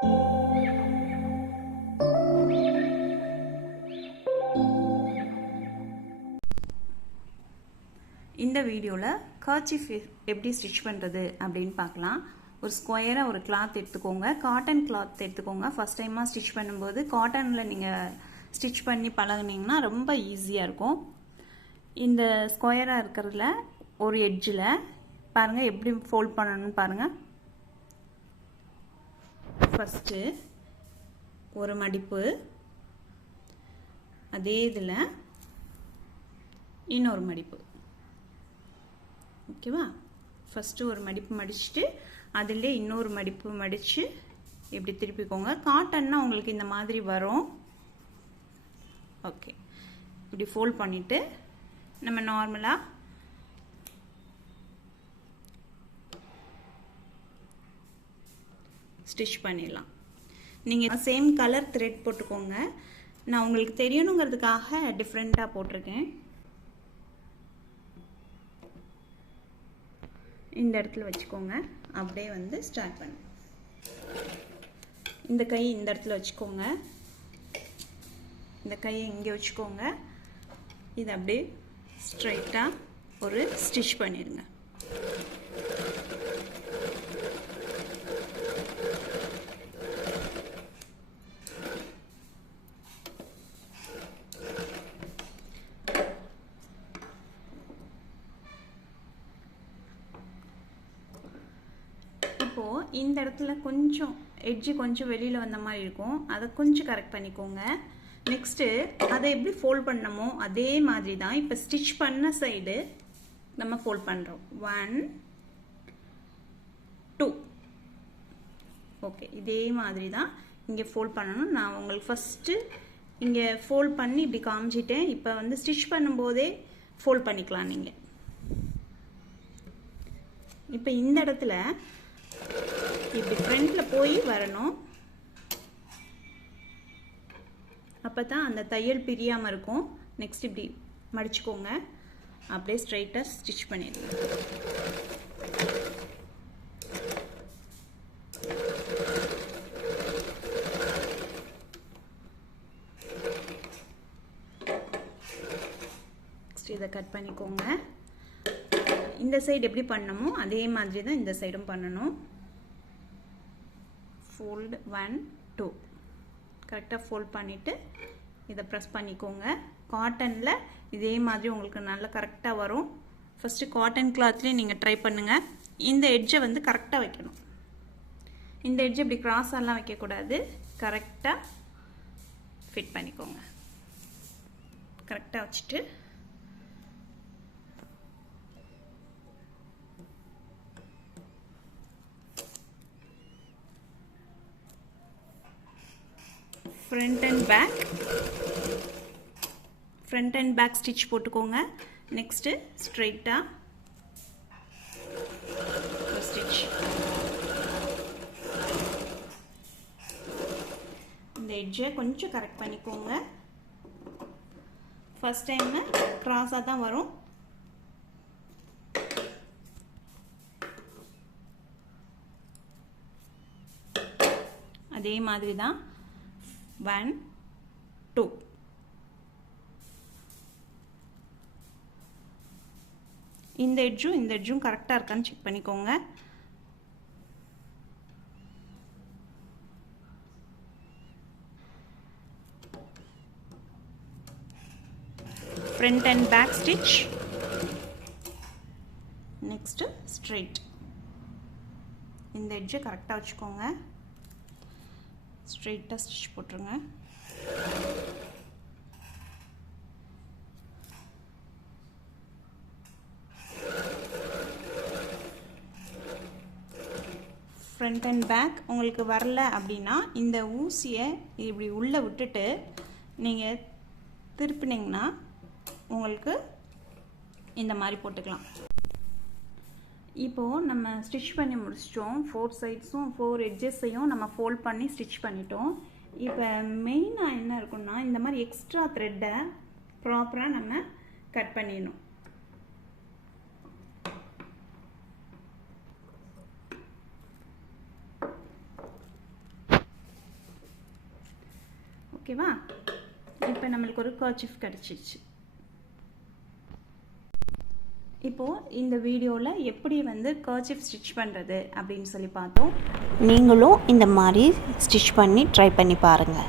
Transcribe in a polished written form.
இந்த வீடியோவில் கர்ச்சீஃப் எப்படி ஸ்டிச் பண்ணுறது அப்படின்னு பார்க்கலாம். ஒரு ஸ்கொயராக ஒரு கிளாத் எடுத்துக்கோங்க, காட்டன் கிளாத் எடுத்துக்கோங்க. ஃபஸ்ட் டைமாக ஸ்டிச் பண்ணும்போது காட்டனில் நீங்கள் ஸ்டிச் பண்ணி பழகுனீங்கன்னா ரொம்ப ஈஸியாக இருக்கும். இந்த ஸ்கொயராக இருக்கிறதுல ஒரு எட்ஜில் பாருங்கள் எப்படி ஃபோல்ட் பண்ணணும்னு பாருங்கள். ஃபஸ்ட்டு ஒரு மடிப்பு, அதே இதில் இன்னொரு மடிப்பு. ஓகேவா? ஃபஸ்ட்டு ஒரு மடிப்பு மடிச்சுட்டு அதிலே இன்னொரு மடிப்பு மடித்து இப்படி திருப்பிக்கோங்க. காட்டன்னா உங்களுக்கு இந்த மாதிரி வரும். ஓகே, இப்படி ஃபோல்ட் பண்ணிவிட்டு நம்ம நார்மலாக ஸ்டிச் பண்ணிடலாம். நீங்கள் சேம் கலர் த்ரெட் போட்டுக்கோங்க. நான் உங்களுக்கு தெரியணுங்கிறதுக்காக டிஃப்ரெண்ட்டாக போட்டிருக்கேன். இந்த இடத்துல வச்சுக்கோங்க. அப்படியே வந்து ஸ்டார்ட் பண்ணு. இந்த கை இந்த இடத்துல வச்சுக்கோங்க, இந்த கையை இங்கே வச்சுக்கோங்க. இது அப்படியே ஸ்ட்ரைட்டாக ஒரு ஸ்டிச் பண்ணிடுங்க. இப்போது இந்த இடத்துல கொஞ்சம் எட்ஜு கொஞ்சம் வெளியில் வந்த மாதிரி இருக்கும், அதை கொஞ்சம் கரெக்ட் பண்ணிக்கோங்க. நெக்ஸ்ட்டு அதை எப்படி ஃபோல்ட் பண்ணமோ அதே மாதிரி தான் இப்போ ஸ்டிச் பண்ண சைடு நம்ம ஃபோல்ட் பண்ணுறோம். 1 2. ஓகே, இதே மாதிரி தான் இங்கே ஃபோல்ட் பண்ணணும். நான் உங்களுக்கு ஃபஸ்ட்டு இங்கே ஃபோல்ட் பண்ணி இப்படி காமிச்சிட்டேன். இப்போ வந்து ஸ்டிச் பண்ணும்போதே ஃபோல்ட் பண்ணிக்கலாம் நீங்கள். இப்போ இந்த இடத்துல இப்படி ஃப்ரண்ட்டில் போய் வரணும். அப்போ தான் அந்த தையல் பிரியாமல் இருக்கும். நெக்ஸ்ட் இப்படி மடிச்சுக்கோங்க. அப்படியே ஸ்ட்ரைட்டாக ஸ்டிச் பண்ணிடுங்க. நெக்ஸ்ட் இதை கட் பண்ணிக்கோங்க. இந்த சைடு எப்படி பண்ணணுமோ அதே மாதிரி தான் இந்த சைடும் பண்ணணும். ஃபோல்டு 1 2 கரெக்டாக ஃபோல்ட் பண்ணிவிட்டு இதை ப்ரெஸ் பண்ணிக்கோங்க. காட்டனில் இதே மாதிரி உங்களுக்கு நல்லா கரெக்டாக வரும். ஃபஸ்ட்டு காட்டன் கிளாத்லேயே நீங்கள் ட்ரை பண்ணுங்கள். இந்த எட்ஜை வந்து கரெக்டாக வைக்கணும். இந்த எட்ஜை இப்படி க்ராஸெல்லாம் வைக்கக்கூடாது. கரெக்டாக ஃபிட் பண்ணிக்கோங்க. கரெக்டாக வச்சுட்டு ஃப்ரண்ட் அண்ட் பேக் ஸ்டிச் போட்டுக்கோங்க. நெக்ஸ்ட்டு ஸ்ட்ரைட்டாக ஒரு ஸ்டிச். இந்த எட்ஜை கொஞ்சம் கரெக்ட் பண்ணிக்கோங்க. ஃபஸ்ட் டைம்னு க்ராஸாக தான் வரும். அதே மாதிரி தான் 1 2. இந்த எட்ஜும் கரெக்டாக இருக்கான்னு செக் பண்ணிக்கோங்க. Front and back stitch. Next straight. இந்த எட்ஜை கரெக்டாக வச்சுக்கோங்க. ஸ்ட்ரெயிட்டாக ஸ்டிச் போட்டுருங்க. ஃப்ரண்ட் அண்ட் பேக் உங்களுக்கு வரல அப்படின்னா இந்த ஊசியை இப்படி உள்ளே விட்டுட்டு நீங்கள் திருப்பினீங்கன்னா உங்களுக்கு இந்த மாதிரி போட்டுக்கலாம். இப்போது நம்ம ஸ்டிச் பண்ணி முடிச்சிட்டோம். 4 சைட்ஸும் 4 எட்ஜஸையும் நம்ம ஃபோல்ட் பண்ணி ஸ்டிச் பண்ணிட்டோம். இப்போ மெயினாக என்ன இருக்குன்னா இந்த மாதிரி எக்ஸ்ட்ரா த்ரெட்டை ப்ராப்பராக நம்ம கட் பண்ணிடணும். ஓகேவா? இப்போ நம்மளுக்கு ஒரு கர்ச்சீஃப் கிடச்சிருச்சு. இப்போது இந்த வீடியோவில் எப்படி வந்து கர்ச்சீஃப் ஸ்டிச் பண்ணுறது அப்படின்னு சொல்லி பார்த்தோம். நீங்களும் இந்த மாதிரி ஸ்டிச் பண்ணி ட்ரை பண்ணி பாருங்கள்.